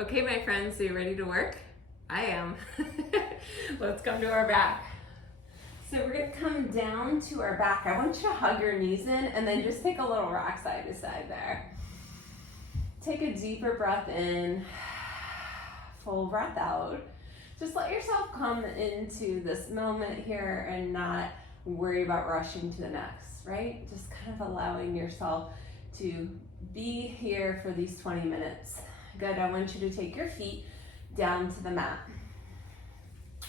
Okay, my friends, are you ready to work? I am. Let's come to our back. So we're gonna come down to our back. I want you to hug your knees in and then just take a little rock side to side there. Take a deeper breath in, full breath out. Just let yourself come into this moment here and not worry about rushing to the next, right? Just kind of allowing yourself to be here for these 20 minutes. Good, I want you to take your feet down to the mat.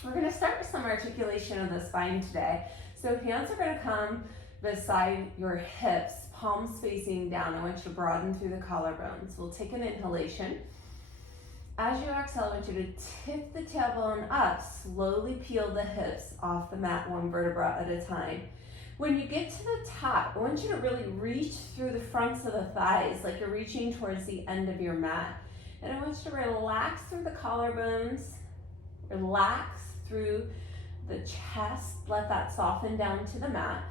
We're gonna start with some articulation of the spine today. So hands are gonna come beside your hips, palms facing down. I want you to broaden through the collarbones. We'll take an inhalation. As you exhale, I want you to tip the tailbone up, slowly peel the hips off the mat one vertebra at a time. When you get to the top, I want you to really reach through the fronts of the thighs like you're reaching towards the end of your mat. And I want you to relax through the collarbones, relax through the chest, let that soften down to the mat.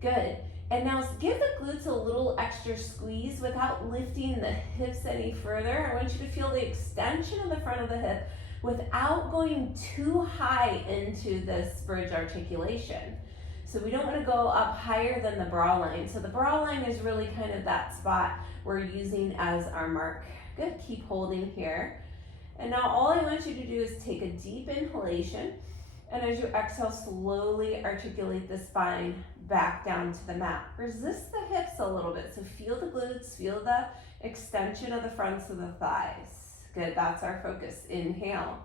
Good. And now give the glutes a little extra squeeze without lifting the hips any further. I want you to feel the extension of the front of the hip without going too high into this bridge articulation. So we don't want to go up higher than the bra line. So the bra line is really kind of that spot we're using as our mark. Good, keep holding here. And now all I want you to do is take a deep inhalation, and as you exhale, slowly articulate the spine back down to the mat. Resist the hips a little bit, so feel the glutes, feel the extension of the fronts of the thighs. Good, that's our focus. Inhale.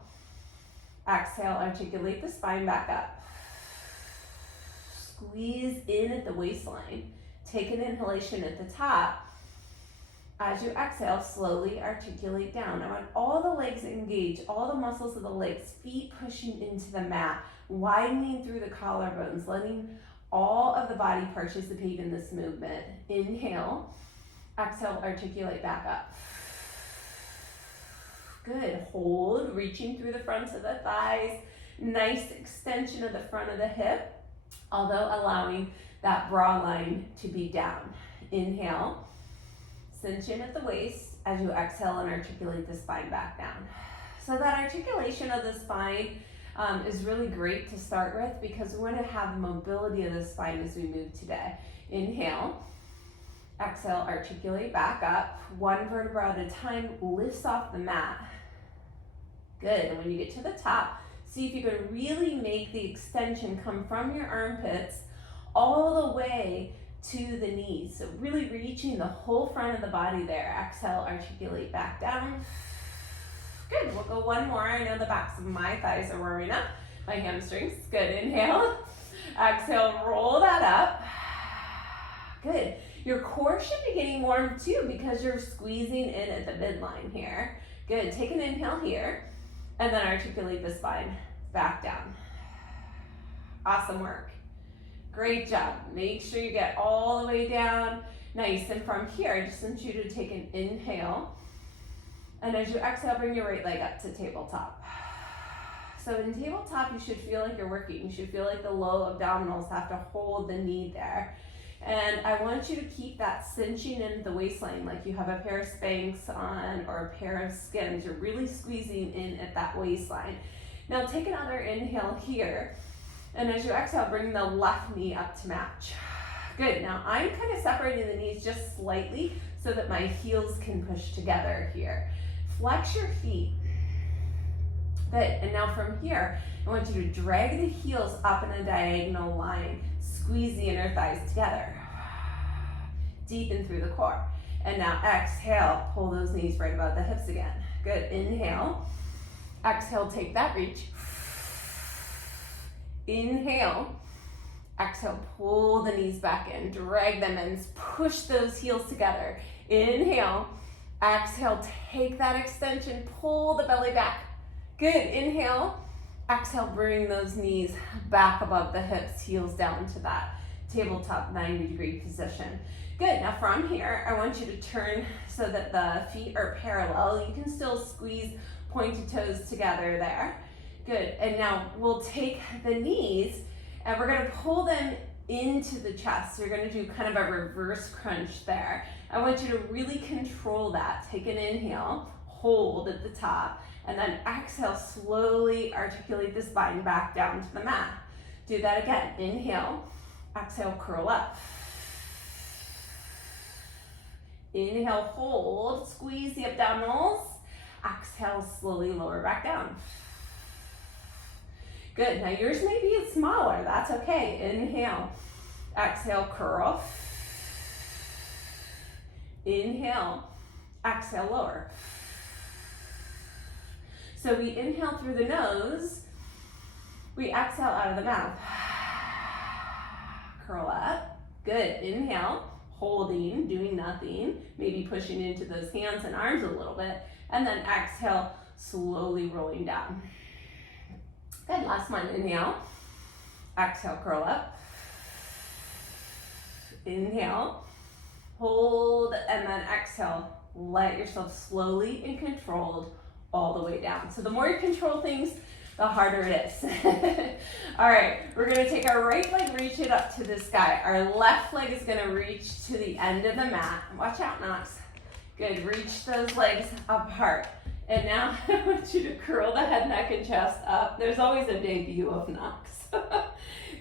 Exhale, articulate the spine back up. Squeeze in at the waistline. Take an inhalation at the top. As you exhale, slowly articulate down. I want all the legs engaged, all the muscles of the legs, feet pushing into the mat, widening through the collarbones, letting all of the body participate in this movement. Inhale, exhale, articulate back up. Good, hold, reaching through the fronts of the thighs, nice extension of the front of the hip, although allowing that bra line to be down. Inhale. Cinch in at the waist as you exhale and articulate the spine back down. So that articulation of the spine is really great to start with because we want to have mobility of the spine as we move today. Inhale, exhale, articulate back up. One vertebra at a time, lifts off the mat. Good, and when you get to the top, see if you can really make the extension come from your armpits all the way to the knees. So really reaching the whole front of the body there. Exhale, articulate back down. Good, we'll go one more. I know the backs of my thighs are warming up. My hamstrings, good. Inhale, exhale, roll that up. Good, your core should be getting warm too because you're squeezing in at the midline here. Good, take an inhale here and then articulate the spine back down. Awesome work. Great job. Make sure you get all the way down. Nice. And from here, I just want you to take an inhale. And as you exhale, bring your right leg up to tabletop. So in tabletop, you should feel like you're working. You should feel like the low abdominals have to hold the knee there. And I want you to keep that cinching in the waistline like you have a pair of Spanx on or a pair of Skims. You're really squeezing in at that waistline. Now take another inhale here. And as you exhale, bring the left knee up to match. Good, now I'm kind of separating the knees just slightly so that my heels can push together here. Flex your feet. Good, and now from here, I want you to drag the heels up in a diagonal line. Squeeze the inner thighs together. Deepen through the core. And now exhale, pull those knees right above the hips again. Good, inhale. Exhale, take that reach. Inhale, exhale, pull the knees back in, drag them in, push those heels together. Inhale, exhale, take that extension, pull the belly back. Good, inhale, exhale, bring those knees back above the hips, heels down to that tabletop 90-degree position. Good, now from here, I want you to turn so that the feet are parallel. You can still squeeze pointed toes together there. Good, and now we'll take the knees and we're gonna pull them into the chest. So you're gonna do kind of a reverse crunch there. I want you to really control that. Take an inhale, hold at the top, and then exhale, slowly articulate the spine back down to the mat. Do that again. Inhale, exhale, curl up. Inhale, hold, squeeze the abdominals. Exhale, slowly lower back down. Good, now yours may be smaller, that's okay. Inhale, exhale, curl. Inhale, exhale, lower. So we inhale through the nose, we exhale out of the mouth. Curl up, good, inhale, holding, doing nothing, maybe pushing into those hands and arms a little bit, and then exhale, slowly rolling down. Good, last one, inhale, exhale, curl up, inhale, hold, and then exhale, let yourself slowly and controlled all the way down. So the more you control things, the harder it is. All right, we're gonna take our right leg, reach it up to the sky. Our left leg is gonna reach to the end of the mat. Watch out, Knox. Good, reach those legs apart. And now I want you to curl the head, neck, and chest up. There's always a debut of Knox.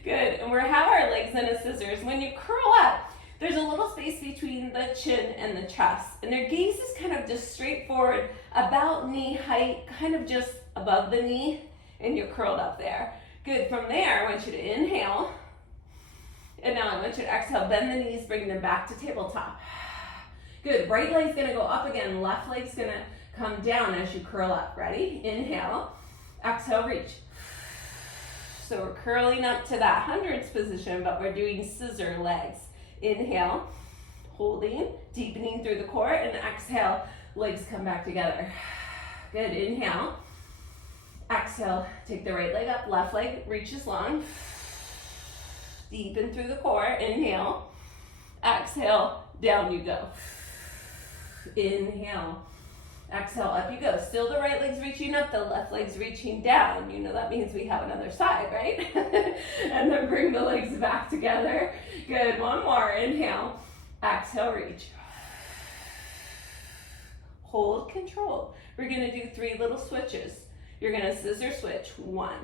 Good, and we have our legs in a scissors. When you curl up, there's a little space between the chin and the chest. And your gaze is kind of just straightforward, about knee height, kind of just above the knee, and you're curled up there. Good, from there, I want you to inhale. And now I want you to exhale, bend the knees, bring them back to tabletop. Good, right leg's gonna go up again, left leg's gonna come down as you curl up. Ready? Inhale, exhale, reach. So we're curling up to that hundreds position, but we're doing scissor legs. Inhale, holding, deepening through the core, and exhale, legs come back together. Good, inhale, exhale, take the right leg up, left leg reaches long, deepen through the core, inhale, exhale, down you go. Inhale, exhale, up you go. Still the right leg's reaching up, the left leg's reaching down. You know that means we have another side, right? And then bring the legs back together. Good, one more, inhale, exhale, reach. Hold, control. We're gonna do 3 little switches. You're gonna scissor switch, 1.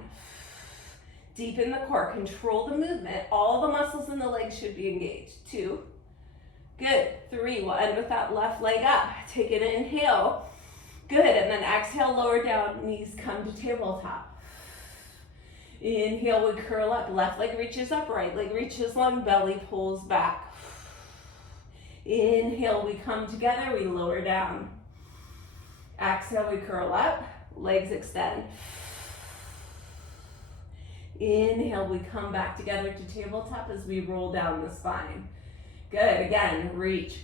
Deepen the core, control the movement. All the muscles in the legs should be engaged. 2. Good, 3, we'll end with that left leg up. Take an inhale. Good, and then exhale, lower down, knees come to tabletop. Inhale, we curl up, left leg reaches up, right leg reaches long, belly pulls back. Inhale, we come together, we lower down. Exhale, we curl up, legs extend. Inhale, we come back together to tabletop as we roll down the spine. Good, again, reach.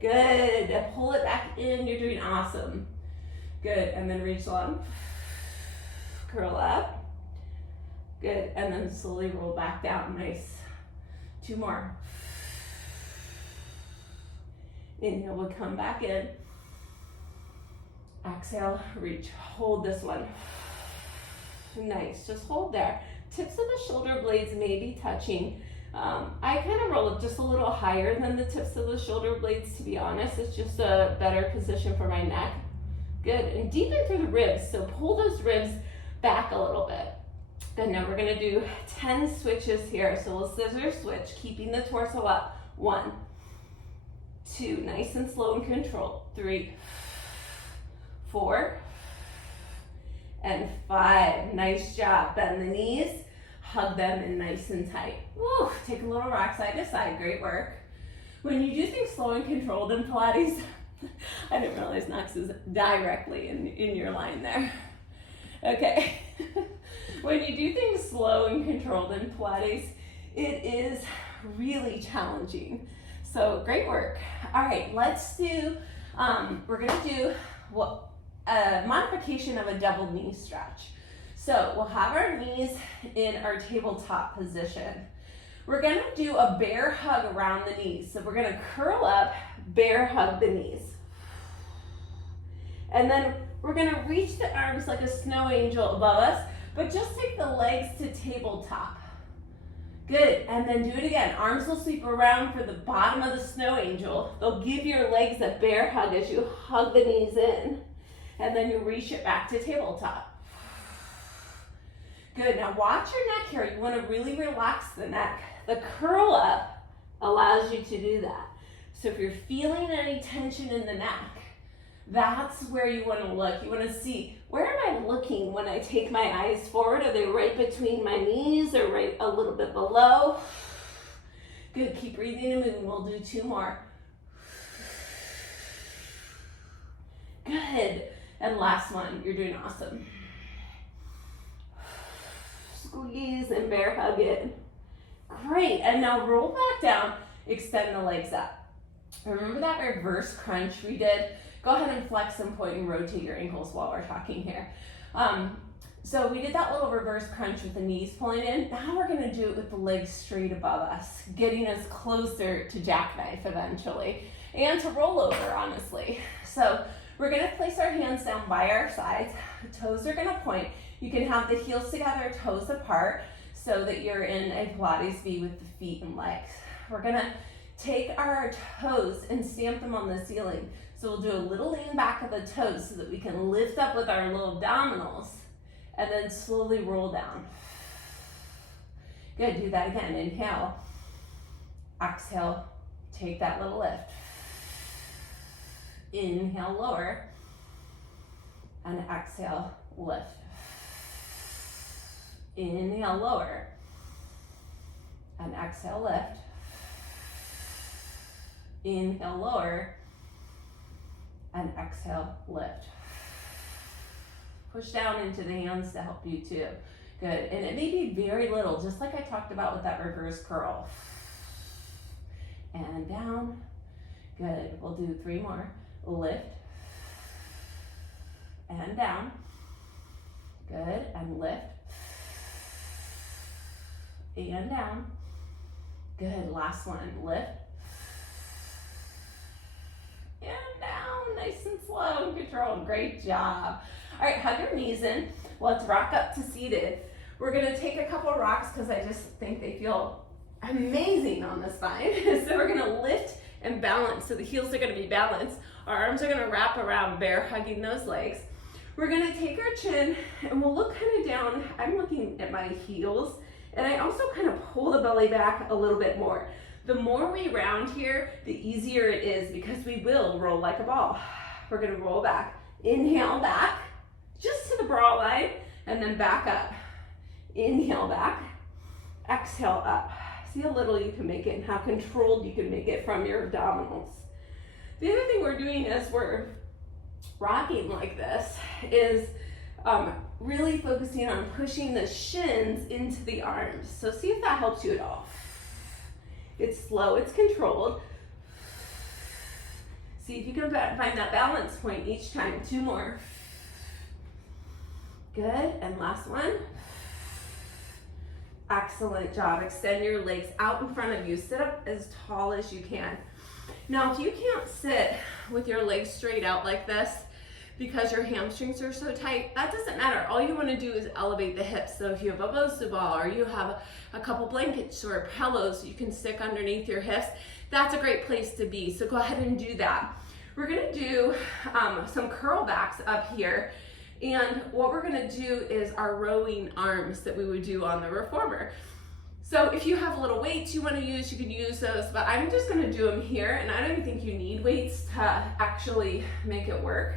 Good, pull it back in, you're doing awesome. Good, and then reach long. Curl up. Good, and then slowly roll back down, nice. 2 more. Inhale, we'll come back in. Exhale, reach, hold this one. Nice, just hold there. Tips of the shoulder blades may be touching. I kind of roll it just a little higher than the tips of the shoulder blades, to be honest. It's just a better position for my neck. Good, and deepen through the ribs, so pull those ribs back a little bit. Good, now we're gonna do 10 switches here. So we'll scissor switch, keeping the torso up. 1, 2, nice and slow and controlled. 3, 4, and 5. Nice job. Bend the knees, hug them in nice and tight. Woo, take a little rock side to side, great work. When you do things slow and controlled in Pilates, I didn't realize Knox is directly in your line there. Okay, when you do things slow and controlled in Pilates, it is really challenging. So great work. All right, let's do, we're gonna do a modification of a double knee stretch. So we'll have our knees in our tabletop position. We're gonna do a bear hug around the knees. So we're gonna curl up, bear hug the knees. And then we're gonna reach the arms like a snow angel above us, but just take the legs to tabletop. Good, and then do it again. Arms will sweep around for the bottom of the snow angel. They'll give your legs a bear hug as you hug the knees in. And then you reach it back to tabletop. Good, now watch your neck here. You want to really relax the neck. The curl up allows you to do that. So if you're feeling any tension in the neck, that's where you want to look. You want to see, where am I looking when I take my eyes forward? Are they right between my knees or right a little bit below? Good, keep breathing and moving. We'll do 2 more. Good, and last one. You're doing awesome. Squeeze and bear hug it. Great, and now roll back down, extend the legs up. Remember that reverse crunch we did? Go ahead and flex and point and rotate your ankles while we're talking here. So we did that little reverse crunch with the knees pulling in. Now we're gonna do it with the legs straight above us, getting us closer to jackknife eventually, and to roll over, honestly. So we're gonna place our hands down by our sides. The toes are gonna point. You can have the heels together, toes apart, so that you're in a Pilates V with the feet and legs. We're gonna take our toes and stamp them on the ceiling. So we'll do a little lean back of the toes so that we can lift up with our little abdominals and then slowly roll down. Good, do that again. Inhale, exhale, take that little lift. Inhale, lower, and exhale, lift. Inhale, lower, and exhale, lift. Inhale, lower, and exhale, lift. Push down into the hands to help you too. Good, and it may be very little, just like I talked about with that reverse curl. And down, good. We'll do 3 more. Lift, and down, good, and lift, and down, good. Last one, lift, and down, nice and slow and controlled. Great job. All right, hug your knees in. Let's rock up to seated. We're gonna take a couple rocks because I just think they feel amazing on the spine. So we're gonna lift and balance. So the heels are gonna be balanced. Our arms are gonna wrap around, bear hugging those legs. We're gonna take our chin and we'll look kind of down. I'm looking at my heels and I also kind of pull the belly back a little bit more. The more we round here, the easier it is because we will roll like a ball. We're gonna roll back. Inhale back, just to the bra line, and then back up. Inhale back, exhale up. See how little you can make it and how controlled you can make it from your abdominals. The other thing we're doing as we're rocking like this is really focusing on pushing the shins into the arms. So see if that helps you at all. It's slow, it's controlled. See if you can find that balance point each time. 2 more. Good, and last one. Excellent job. Extend your legs out in front of you. Sit up as tall as you can. Now, if you can't sit with your legs straight out like this because your hamstrings are so tight, that doesn't matter. All you want to do is elevate the hips. So if you have a Bosu ball or you have a couple blankets or pillows you can stick underneath your hips, that's a great place to be. So go ahead and do that. We're going to do some curl backs up here. And what we're gonna do is our rowing arms that we would do on the reformer. So if you have little weights you wanna use, you can use those, but I'm just gonna do them here, and I don't even think you need weights to actually make it work.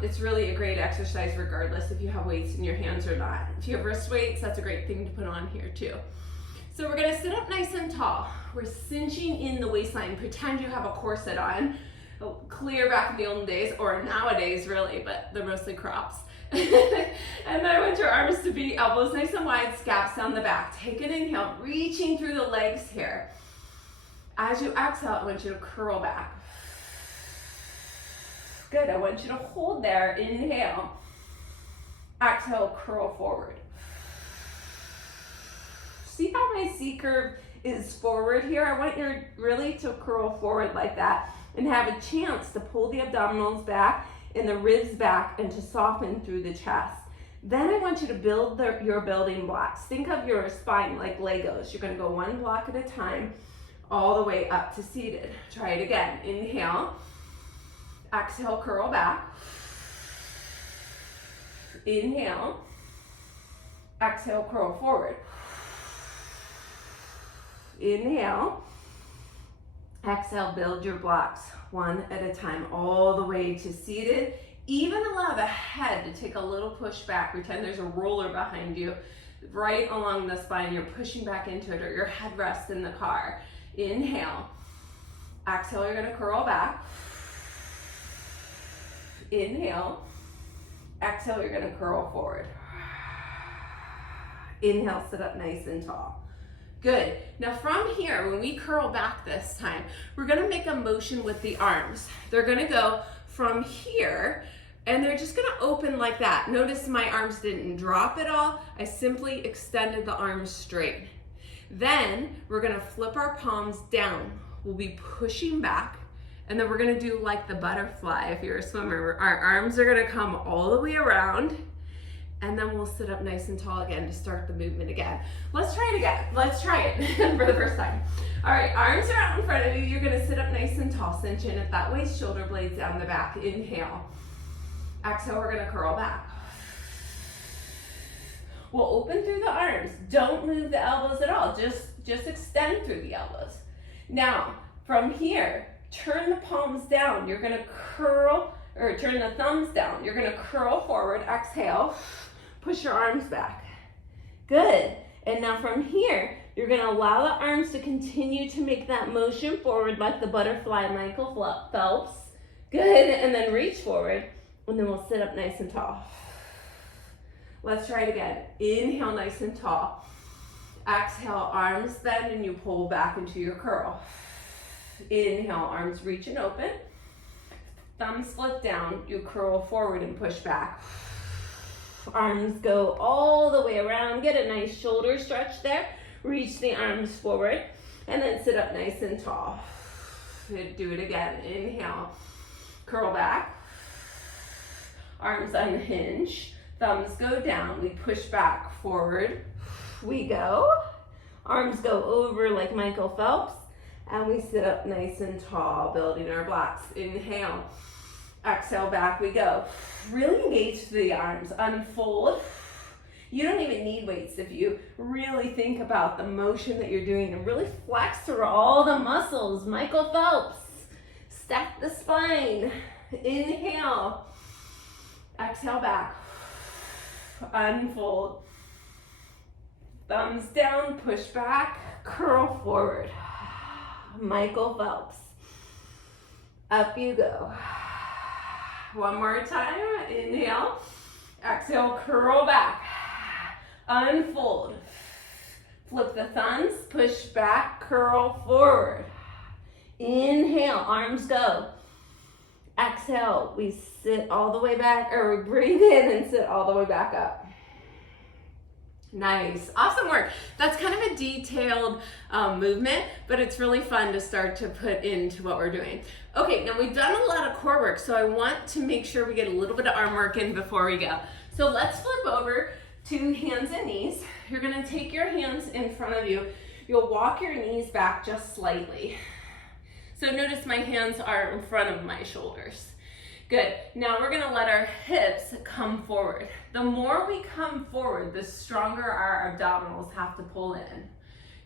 It's really a great exercise regardless if you have weights in your hands or not. If you have wrist weights, that's a great thing to put on here too. So we're gonna sit up nice and tall. We're cinching in the waistline. Pretend you have a corset on. Clear back in the olden days, or nowadays really, but they're mostly crops. And then I want your arms to be elbows nice and wide, scaps down the back. Take an inhale, reaching through the legs here. As you exhale, I want you to curl back. Good, I want you to hold there, inhale. Exhale, curl forward. See how my C curve is forward here? I want you really to curl forward like that and have a chance to pull the abdominals back and the ribs back and to soften through the chest. Then I want you to build your building blocks. Think of your spine like Legos. You're gonna go one block at a time, all the way up to seated. Try it again. Inhale, exhale, curl back. Inhale, exhale, curl forward. Inhale, exhale, build your blocks one at a time, all the way to seated. Even allow the head to take a little push back. Pretend there's a roller behind you, right along the spine. You're pushing back into it, or your head rests in the car. Inhale, exhale, you're gonna curl back. Inhale, exhale, you're gonna curl forward. Inhale, sit up nice and tall. Good. Now from here, when we curl back this time, we're gonna make a motion with the arms. They're gonna go from here, and they're just gonna open like that. Notice my arms didn't drop at all. I simply extended the arms straight. Then we're gonna flip our palms down. We'll be pushing back, and then we're gonna do like the butterfly if you're a swimmer. Our arms are gonna come all the way around, and then we'll sit up nice and tall again to start the movement again. Let's try it again. Let's try it for the first time. All right, arms are out in front of you. You're gonna sit up nice and tall. Cinch in at that waist, shoulder blades down the back. Inhale. Exhale, we're gonna curl back. We'll open through the arms. Don't move the elbows at all. Just extend through the elbows. Now, from here, turn the palms down. You're gonna curl, or turn the thumbs down. You're gonna curl forward, exhale, push your arms back. Good. And now from here, you're gonna allow the arms to continue to make that motion forward like the butterfly Michael Phelps. Good, and then reach forward, and then we'll sit up nice and tall. Let's try it again. Inhale, nice and tall. Exhale, arms bend and you pull back into your curl. Inhale, arms reach and open. Thumbs flip down, you curl forward and push back. Arms go all the way around. Get a nice shoulder stretch there. Reach the arms forward and then sit up nice and tall. Do it again. Inhale, curl back. Arms unhinge. Thumbs go down. We push back, forward. We go. Arms go over like Michael Phelps. And we sit up nice and tall, building our blocks. Inhale. Exhale, back we go. Really engage the arms. Unfold. You don't even need weights if you really think about the motion that you're doing and really flex through all the muscles. Michael Phelps. Stack the spine. Inhale. Exhale, back. Unfold. Thumbs down, push back, curl forward. Michael Phelps. Up you go. One more time. Inhale. Exhale, curl back. Unfold. Flip the thumbs, push back, curl forward. Inhale, arms go. Exhale, we sit all the way back, or we breathe in and sit all the way back up. Nice, awesome work. That's kind of a detailed movement, but it's really fun to start to put into what we're doing. Okay, now we've done a lot of core work, so I want to make sure we get a little bit of arm work in before we go. So let's flip over to hands and knees. You're gonna take your hands in front of you. You'll walk your knees back just slightly. So notice my hands are in front of my shoulders. Good. Now we're gonna let our hips come forward. The more we come forward, the stronger our abdominals have to pull in.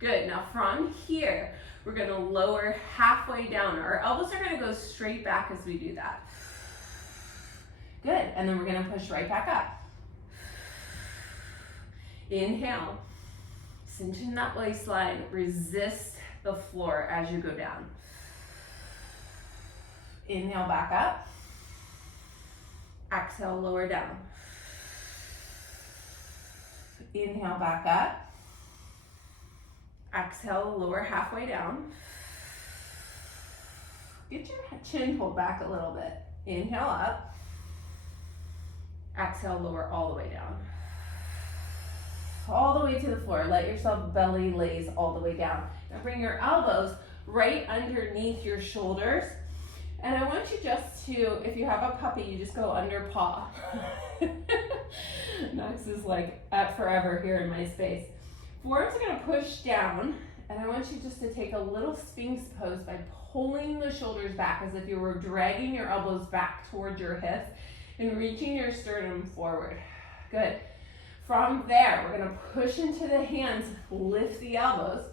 Good. Now from here, we're gonna lower halfway down. Our elbows are gonna go straight back as we do that. Good. And then we're gonna push right back up. Inhale. Cinch in that waistline. Resist the floor as you go down. Inhale, back up. Exhale, lower down. Inhale, back up. Exhale, lower halfway down. Get your chin pulled back a little bit. Inhale up. Exhale, lower all the way down. All the way to the floor. Let yourself belly laze all the way down. Now bring your elbows right underneath your shoulders. And I want you just to, if you have a puppy, you just go under paw. Max is like at forever here in my space. Forearms are gonna push down, and I want you just to take a little Sphinx pose by pulling the shoulders back as if you were dragging your elbows back towards your hips and reaching your sternum forward. Good. From there, we're gonna push into the hands, lift the elbows,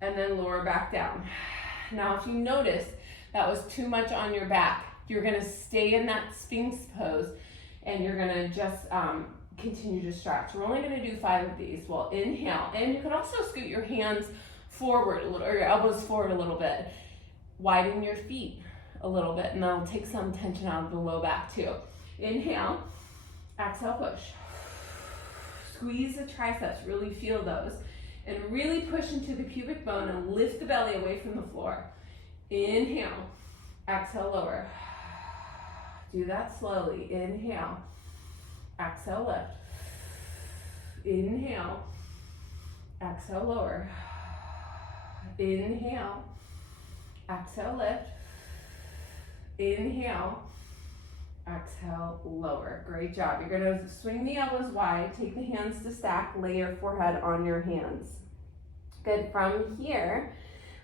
and then lower back down. Now, if you notice that was too much on your back, you're gonna stay in that Sphinx pose and you're gonna just continue to stretch. We're only gonna do 5 of these. Well, inhale, and you can also scoot your hands forward a little, or your elbows forward a little bit. Widen your feet a little bit, and that'll take some tension out of the low back too. Inhale, exhale, push. Squeeze the triceps, really feel those. And really push into the pubic bone and lift the belly away from the floor. Inhale, exhale, lower. Do that slowly. Inhale, exhale, lift. Inhale, exhale, lower. Inhale, exhale, lift. Inhale, exhale, lower. Great job. You're gonna swing the elbows wide, take the hands to stack, lay your forehead on your hands. Good. From here,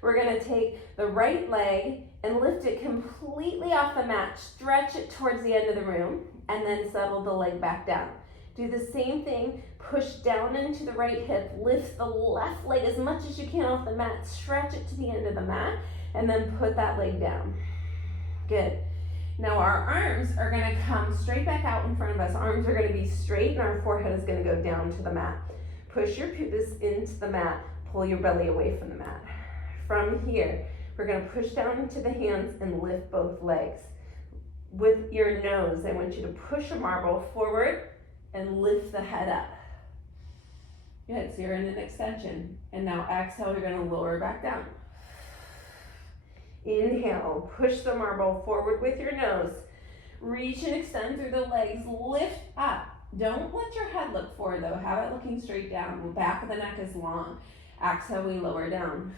we're gonna take the right leg and lift it completely off the mat, stretch it towards the end of the room, and then settle the leg back down. Do the same thing, push down into the right hip, lift the left leg as much as you can off the mat, stretch it to the end of the mat, and then put that leg down. Good. Now our arms are gonna come straight back out in front of us. Arms are gonna be straight and our forehead is gonna go down to the mat. Push your pubis into the mat, pull your belly away from the mat. From here, we're gonna push down into the hands and lift both legs. With your nose, I want you to push a marble forward and lift the head up. Good, so you're in an extension. And now exhale, you're gonna lower back down. Inhale, push the marble forward with your nose. Reach and extend through the legs, lift up. Don't let your head look forward though, have it looking straight down. The back of the neck is long. Exhale, we lower down.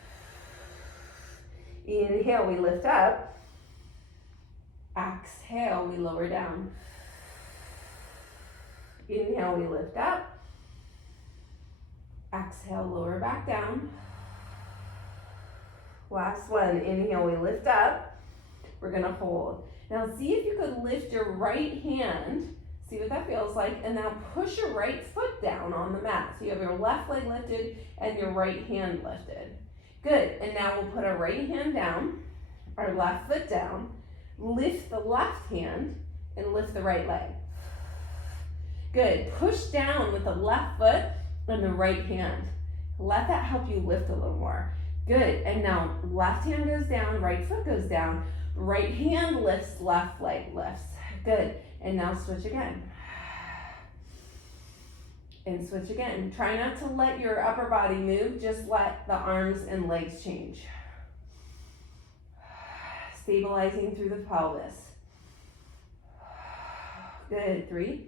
Inhale, we lift up. Exhale, we lower down. Inhale, we lift up. Exhale, lower back down. Last one. Inhale, we lift up. We're gonna hold. Now see if you could lift your right hand. See what that feels like. And now push your right foot down on the mat. So you have your left leg lifted and your right hand lifted. Good. And now we'll put our right hand down, our left foot down, lift the left hand, and lift the right leg. Good. Push down with the left foot and the right hand. Let that help you lift a little more. Good. And now left hand goes down, right foot goes down, right hand lifts, left leg lifts. Good. And now switch again. And switch again. Try not to let your upper body move, just let the arms and legs change. Stabilizing through the pelvis. Good. 3,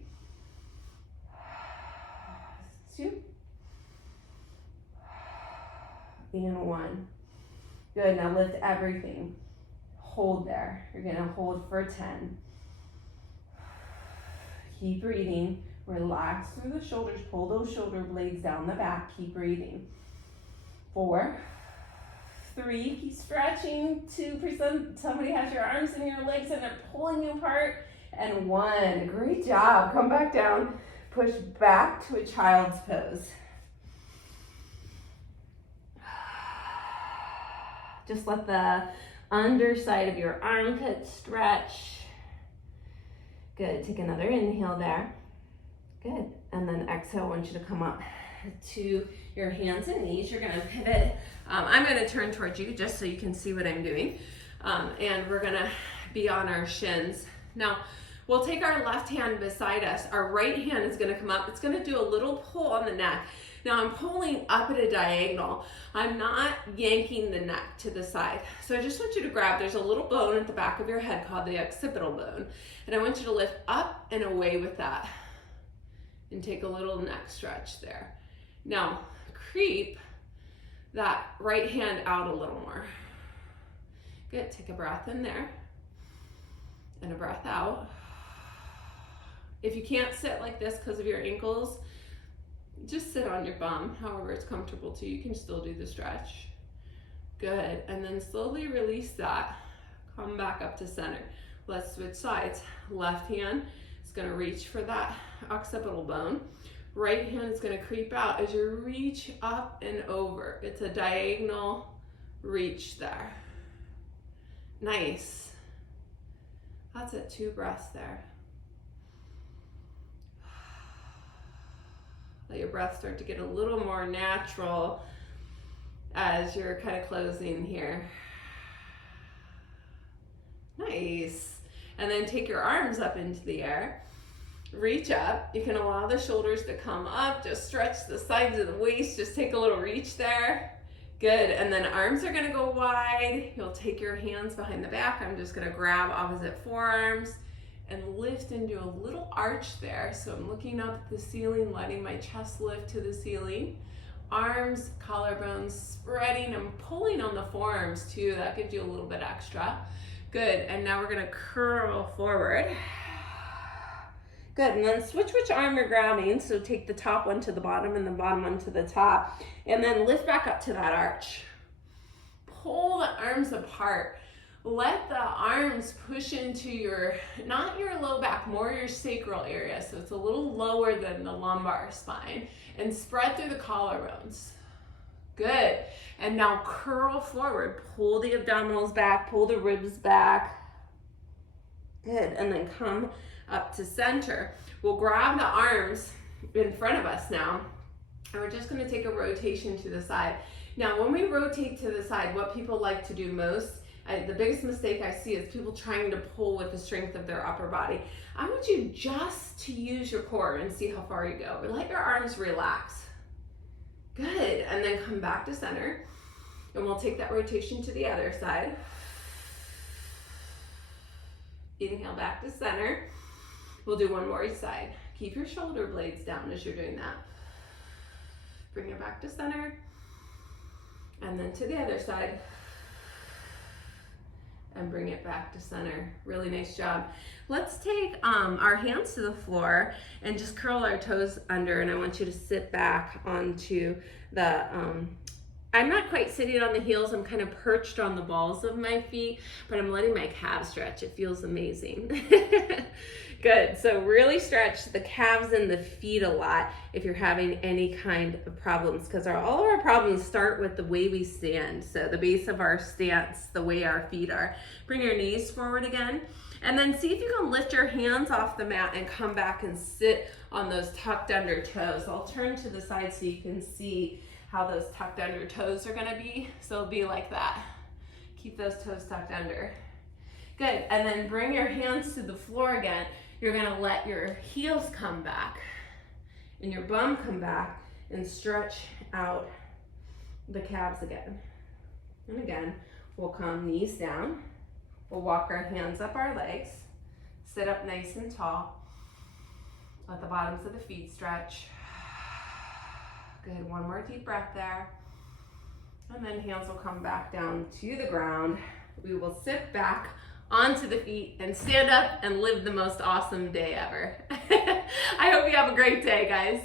2, and 1. Good. Now lift everything. Hold there. You're gonna hold for 10. Keep breathing. Relax through the shoulders. Pull those shoulder blades down the back. Keep breathing. 4, 3. Keep stretching. 2. Pretend somebody has your arms and your legs and they're pulling you apart. And 1. Great job. Come back down. Push back to a child's pose. Just let the underside of your armpit stretch. Good. Take another inhale there. Good. And then exhale. I want you to come up to your hands and knees. You're going to pivot. I'm going to turn towards you just so you can see what I'm doing. And we're going to be on our shins. Now, we'll take our left hand beside us. Our right hand is going to come up. It's going to do a little pull on the neck. Now I'm pulling up at a diagonal. I'm not yanking the neck to the side. So I just want you to grab, there's a little bone at the back of your head called the occipital bone. And I want you to lift up and away with that. And take a little neck stretch there. Now creep that right hand out a little more. Good, take a breath in there. And a breath out. If you can't sit like this because of your ankles, just sit on your bum, however it's comfortable to you. You can still do the stretch. Good, and then slowly release that. Come back up to center. Let's switch sides. Left hand is gonna reach for that occipital bone. Right hand is gonna creep out as you reach up and over. It's a diagonal reach there. Nice. That's it, 2 breaths there. Let your breath start to get a little more natural as you're kind of closing here. Nice. And then take your arms up into the air. Reach up. You can allow the shoulders to come up. Just stretch the sides of the waist. Just take a little reach there. Good. And then arms are going to go wide. You'll take your hands behind the back. I'm just going to grab opposite forearms and lift and do a little arch there. So I'm looking up at the ceiling, letting my chest lift to the ceiling. Arms, collarbones spreading. I'm pulling on the forearms too. That gives you a little bit extra. Good. And now we're going to curl forward. Good. And then switch which arm you're grabbing. So take the top one to the bottom and the bottom one to the top. And then lift back up to that arch. Pull the arms apart. Let the arms push into your, not your low back, more your sacral area. So it's a little lower than the lumbar spine. And spread through the collarbones. Good. And now curl forward. Pull the abdominals back, pull the ribs back. Good. And then come up to center. We'll grab the arms in front of us now. And we're just going to take a rotation to the side. Now, when we rotate to the side, what people like to do most, the biggest mistake I see is people trying to pull with the strength of their upper body. I want you just to use your core and see how far you go. Let your arms relax. Good. And then come back to center. And we'll take that rotation to the other side. Inhale back to center. We'll do one more each side. Keep your shoulder blades down as you're doing that. Bring it back to center. And then to the other side. And bring it back to center. Really nice job. Let's take our hands to the floor and just curl our toes under, and I want you to sit back onto the, I'm not quite sitting on the heels, I'm kind of perched on the balls of my feet, but I'm letting my calves stretch. It feels amazing. Good, so really stretch the calves and the feet a lot if you're having any kind of problems, because all of our problems start with the way we stand. So the base of our stance, the way our feet are. Bring your knees forward again, and then see if you can lift your hands off the mat and come back and sit on those tucked under toes. I'll turn to the side so you can see how those tucked under toes are gonna be. So it'll be like that. Keep those toes tucked under. Good, and then bring your hands to the floor again. You're gonna let your heels come back and your bum come back and stretch out the calves again. And again, we'll come knees down. We'll walk our hands up our legs. Sit up nice and tall. Let the bottoms of the feet stretch. Good, one more deep breath there. And then hands will come back down to the ground. We will sit back onto the feet and stand up and live the most awesome day ever. I hope you have a great day, guys.